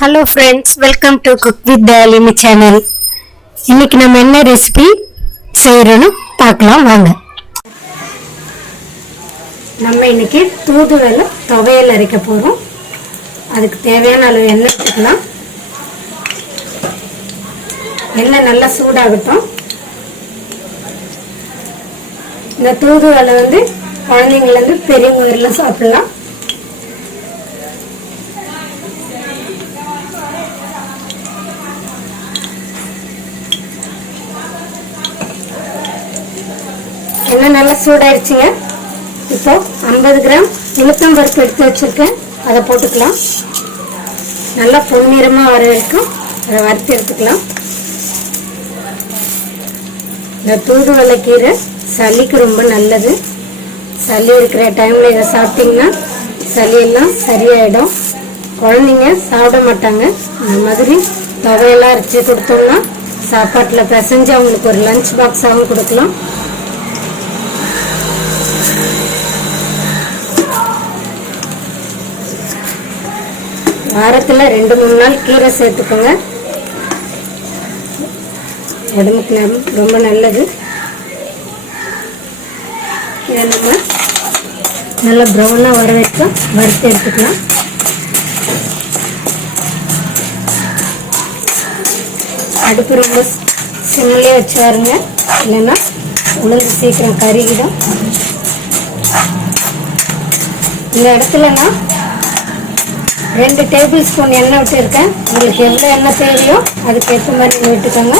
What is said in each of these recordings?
Hello friends, welcome to CookwithDhayalini channel. இன்னைக்கு நம்ம என்ன ரெசிபி செய்யறோம்னு பார்க்கலாம் வாங்க. நம்ம இன்னைக்கு தூதுவளை துவையல் அரைக்க போறோம். அதுக்கு தேவையான அளவு எண்ணெய் எடுத்துக்கலாம். எண்ணெய் நல்லா சூடாகட்டும். இந்த தூதுவளை குழந்தைங்கள்ல இருந்து பெரியவங்க வரையிலும் சாப்பிடலாம். எண்ணெய் நல்லா சூடாயிருச்சுங்க. இப்போ 50 கிராம் உளுத்தம் பருப்பு எடுத்து வச்சிருக்கேன், அதை போட்டுக்கலாம். நல்லா பொன்னிறமா வர வரைக்கும் அதை வறுத்து எடுத்துக்கலாம். இந்த தூதுவளை கீரை சளிக்கு ரொம்ப நல்லது. சளி இருக்கிற டைம்ல இதை சாப்பிட்டீங்கன்னா சளியெல்லாம் சரியாயிடும். குழந்தைங்க சாப்பிட மாட்டாங்க. இந்த மாதிரி துவையெல்லாம் அரைச்சி கொடுத்தோம்னா சாப்பாட்டில் பிசைஞ்சு அவங்களுக்கு ஒரு லஞ்ச் பாக்ஸாகவும் கொடுக்கலாம். வாரத்தில் 2-3 நாள் கீரை சேர்த்துக்கோங்க. உடம்புக்கு ரொம்ப நல்லது. இதை நம்ம நல்லா ப்ரௌனாக வர வரைக்கும் வறுத்து எடுத்துக்கலாம். அடுப்பு ரொம்ப சிம்லேயே வச்சாருங்க, இல்லைன்னா உளுந்து சீக்கிரம் கருகிடும். இந்த இடத்துல நான் 2 டேபிள் ஸ்பூன் எண்ணெய் விட்டுருக்கேன். உங்களுக்கு எவ்வளோ எண்ணெய் தேவையோ அதுக்கு ஏற்ற மாதிரி விட்டுக்கோங்க.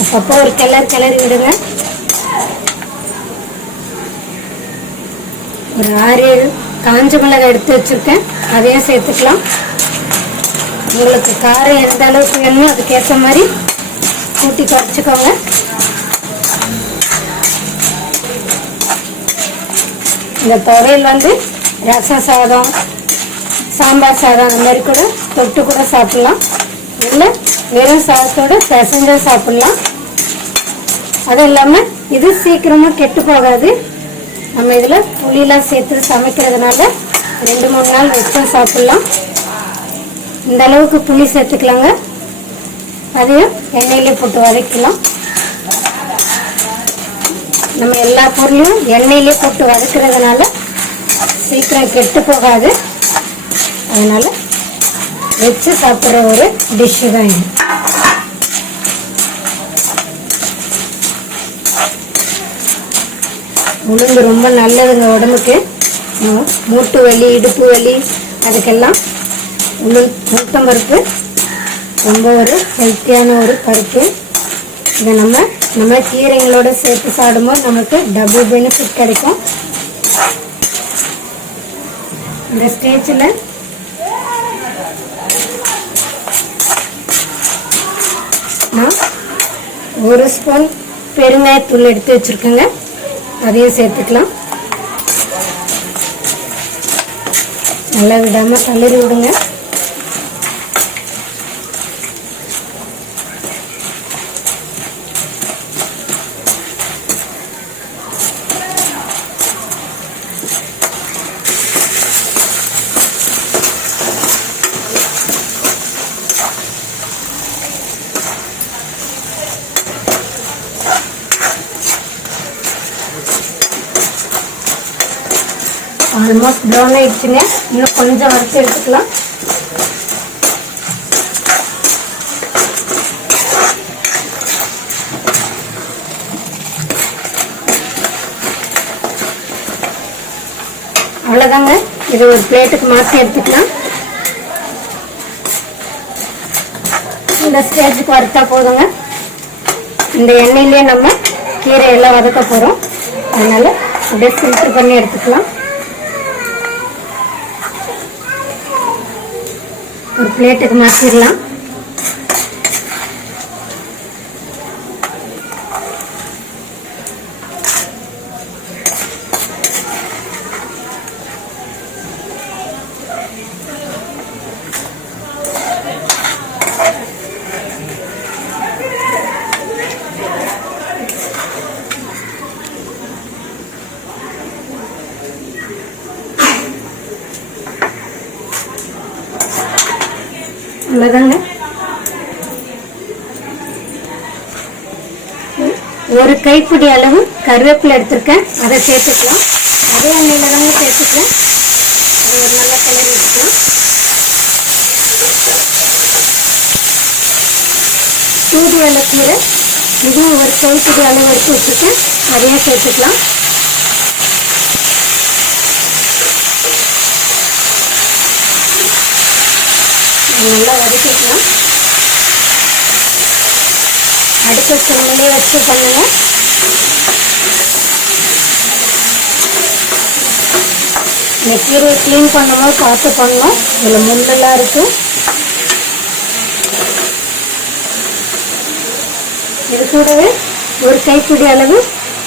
அப்பப்போ ஒரு கிளறி விடுங்க. ஒரு 6-7 காஞ்ச மிளகாய் எடுத்து வச்சுருக்கேன், அதையும் சேர்த்துக்கலாம். உங்களுக்கு காரம் எந்த அளவுக்கு வேணுமோ அதுக்கேற்ற மாதிரி கூட்டி குறைச்சிக்கோங்க. இந்த துவையல் ரசம் சாதம், சாம்பார் சாதம் அந்த மாதிரி கூட தொட்டு கூட சாப்பிடலாம். இல்லை வெறும் சாதத்தோடு பிசைஞ்சு சாப்பிடலாம். அதுவும் இல்லாமல் இது சீக்கிரமாக கெட்டு போகாது. நம்ம இதில் புளியெலாம் சேர்த்து சமைக்கிறதுனால 2-3 நாள் வச்சும் சாப்பிடலாம். இந்த அளவுக்கு புளி சேர்த்துக்கலாங்க. அதையும் எண்ணெயிலே போட்டு வதக்கலாம். நம்ம எல்லா பொருளையும் எண்ணெயிலே போட்டு வதக்கிறதுனால சீக்கிரம் கெட்டு போகாது. அதனால் வச்சு சாப்பிட்ற ஒரு டிஷ்ஷு தான் இது. உளுந்து ரொம்ப நல்லதுங்க உடம்புக்கு. மூட்டு வலி, இடுப்பு வலி அதுக்கெல்லாம் உளுத்தம் பருப்பு ரொம்ப ஒரு ஹெல்த்தியான ஒரு பருப்பு. இதை நம்ம கீரைங்களோட சேர்த்து சாப்பிடும்போது நமக்கு டபுள் பெனிஃபிட் கிடைக்கும். இந்த ஸ்டேஜில் நான் 1 ஸ்பூன் பெருங்காயத்தூள் எடுத்து வச்சுருக்கேங்க, அதையும் சேர்த்துக்கலாம். நல்லா விடாமல் கிளறி விடுங்க. ஆல்மோஸ்ட் ப்ரௌன் ஆயிடுச்சுங்க. இன்னும் கொஞ்சம் வறுத்து எடுத்துக்கலாம். அவ்வளோதாங்க. இது ஒரு பிளேட்டுக்கு மாற்றி எடுத்துக்கலாம். இந்த ஸ்டேஜுக்கு வறுத்தா போதுங்க. இந்த எண்ணெயிலே நம்ம கீரையெல்லாம் வதக்க போகிறோம். அதனால் அப்படியே ஃபில்டர் பண்ணி எடுத்துக்கலாம். ஒரு பிளேட்டுக்கு மாற்றிடலாம். அவ்வளோதாங்க. ஒரு கைப்பிடி அளவு கருவேப்பிலை எடுத்திருக்கேன், அதை சேர்த்துக்கலாம். அதே எண்ணெயில் தாங்க சேர்த்துக்கிறேன். இதை நல்லா கிளறி விட்டுக்கலாம். தூதுவளை கீரை இதுவும் ஒரு கைப்பிடி அளவு எடுத்து வச்சுருக்கேன், அதையும் சேர்த்துக்கலாம். நல்லா வதக்கிக்கலாம். அடுப்பை சிம்மில் வச்சு பண்ணுங்க. இந்த கீரையை க்ளீன் பண்ணும்போது பார்த்து பண்ணணும், இதில் முள்ளெல்லாம் இருக்குது. இது கூடவே ஒரு கைப்பிடி அளவு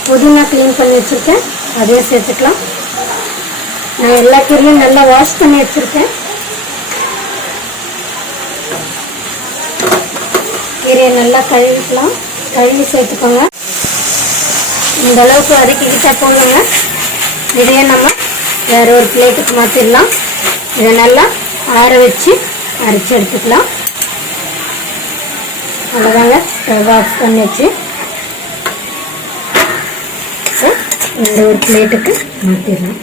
புதினா க்ளீன் பண்ணி வச்சுருக்கேன், அதையும் சேர்த்துக்கலாம். நான் எல்லா கீரையும் நல்லா வாஷ் பண்ணி வச்சுருக்கேன். கீரையை நல்லா கழுவிக்கலாம். கழுவி சேர்த்துக்கோங்க. இந்த அளவுக்கு வதக்கிக்கிட்டா போடலாங்க. இதையே நம்ம வேறு ஒரு பிளேட்டுக்கு மாற்றிடலாம். இதை நல்லா ஆற வச்சு அரைச்சி எடுத்துக்கலாம். அவ்வளோதாங்க, ஸ்டவ் ஆஃப் பண்ணி வச்சு வேறு ஒரு பிளேட்டுக்கு மாற்றிடலாம்.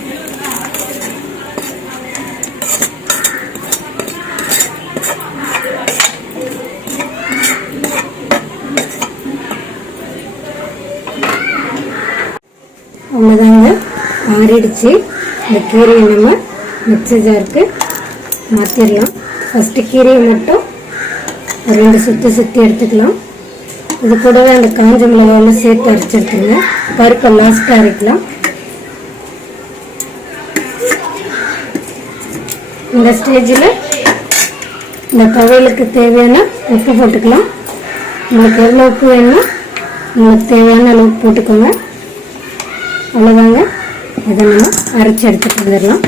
அவ்வளோதாங்க, ஆறிடுச்சு. இந்த கீரையை நம்ம மிக்ஸி ஜாருக்கு மாற்றிடலாம். ஃபஸ்ட்டு கீரையை மட்டும் ஒரு 2 சுற்றி எடுத்துக்கலாம். இது கூடவே அந்த காஞ்ச மிளகாவும் சேர்த்து அரைச்சி எடுத்துங்க. பருப்பை லாஸ்ட்டாக அரைக்கலாம். இந்த ஸ்டேஜில் இந்த துவையலுக்கு தேவையான உப்பு போட்டுக்கலாம். உங்களுக்கு எவ்வளோ உப்பு வேணுமோ உங்களுக்கு தேவையான அளவு போட்டுக்கோங்க. அவ்வளோதாங்க, இதை நம்ம அரைச்சி எடுத்துட்டு வந்துடலாம்.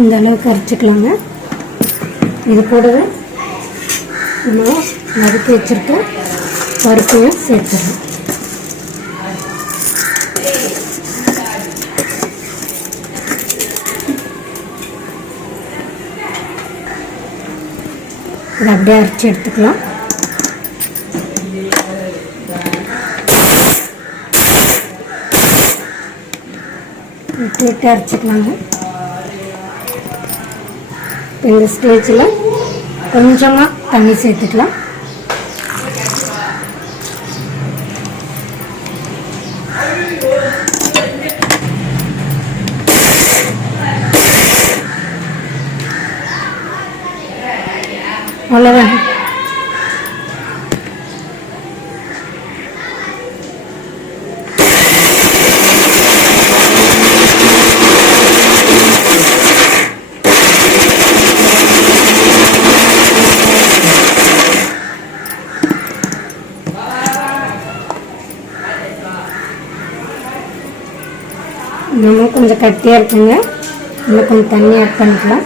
இந்த அளவுக்கு அரைச்சிக்கலாங்க. இது கூடவே நம்ம நறுக்கி வச்சுருக்க பருப்பையும் சேர்த்துடலாம். இதை அப்படியே அரைச்சி எடுத்துக்கலாம். போட்டு அரைச்சிக்கலாங்க. இந்த ஸ்டேஜில் கொஞ்சமாக தண்ணி சேர்த்துக்கலாம். அவ்வளோதான். நம்ம கொஞ்சம் கட்டியாக இருக்குங்க, இன்னும் கொஞ்சம் தண்ணி ஆட் பண்ணிக்கலாம்.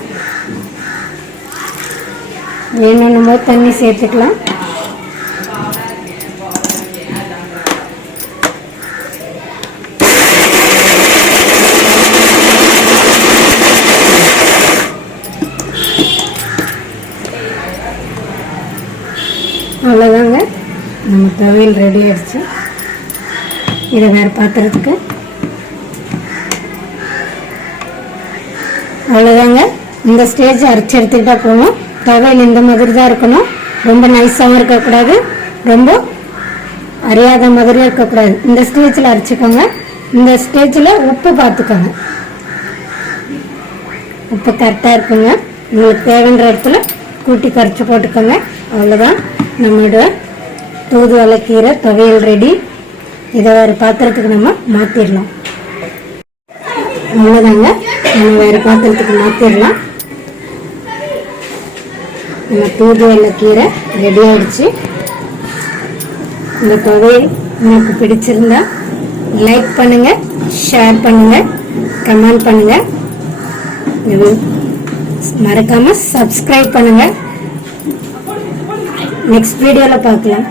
வேணும் போது தண்ணி சேர்த்துக்கலாம். அவ்வளோதாங்க, நம்ம துவையல் ரெடி ஆகிடுச்சு. இதை வேறு பாத்திரத்துக்கு அவ்வளோதாங்க. இந்த ஸ்டேஜ் அரைச்சி எடுத்துக்கிட்டா போகணும். துவையல் இந்த மாதிரி தான் இருக்கணும். ரொம்ப நைஸாகவும் இருக்கக்கூடாது, ரொம்ப அரையாத மாதிரியும் இருக்கக்கூடாது. இந்த ஸ்டேஜில் அரைச்சிக்கோங்க. இந்த ஸ்டேஜில் உப்பு பார்த்துக்கோங்க. உப்பு கரெக்டாக இருக்குங்க. உங்களுக்கு தேவைன்ற இடத்துல கூட்டி கரைச்சி போட்டுக்கோங்க. அவ்வளோதான், நம்மளோட தூதுவளை கீரை துவையல் ரெடி. இதை வேறு பாத்திரத்துக்கு நம்ம மாற்றிடலாம். அவ்வளோதாங்க, நம்ம வேறு பாத்திரத்துக்கு மாற்றிடலாம். நம்ம தூதுவளை கீரை ரெடி ஆகிடுச்சு. இந்த துவையல் உங்களுக்கு பிடிச்சிருந்தா லைக் பண்ணுங்கள், ஷேர் பண்ணுங்கள், கமெண்ட் பண்ணுங்கள், மறக்காமல் சப்ஸ்கிரைப் பண்ணுங்கள். நெக்ஸ்ட் வீடியோவில் பார்க்கலாம்.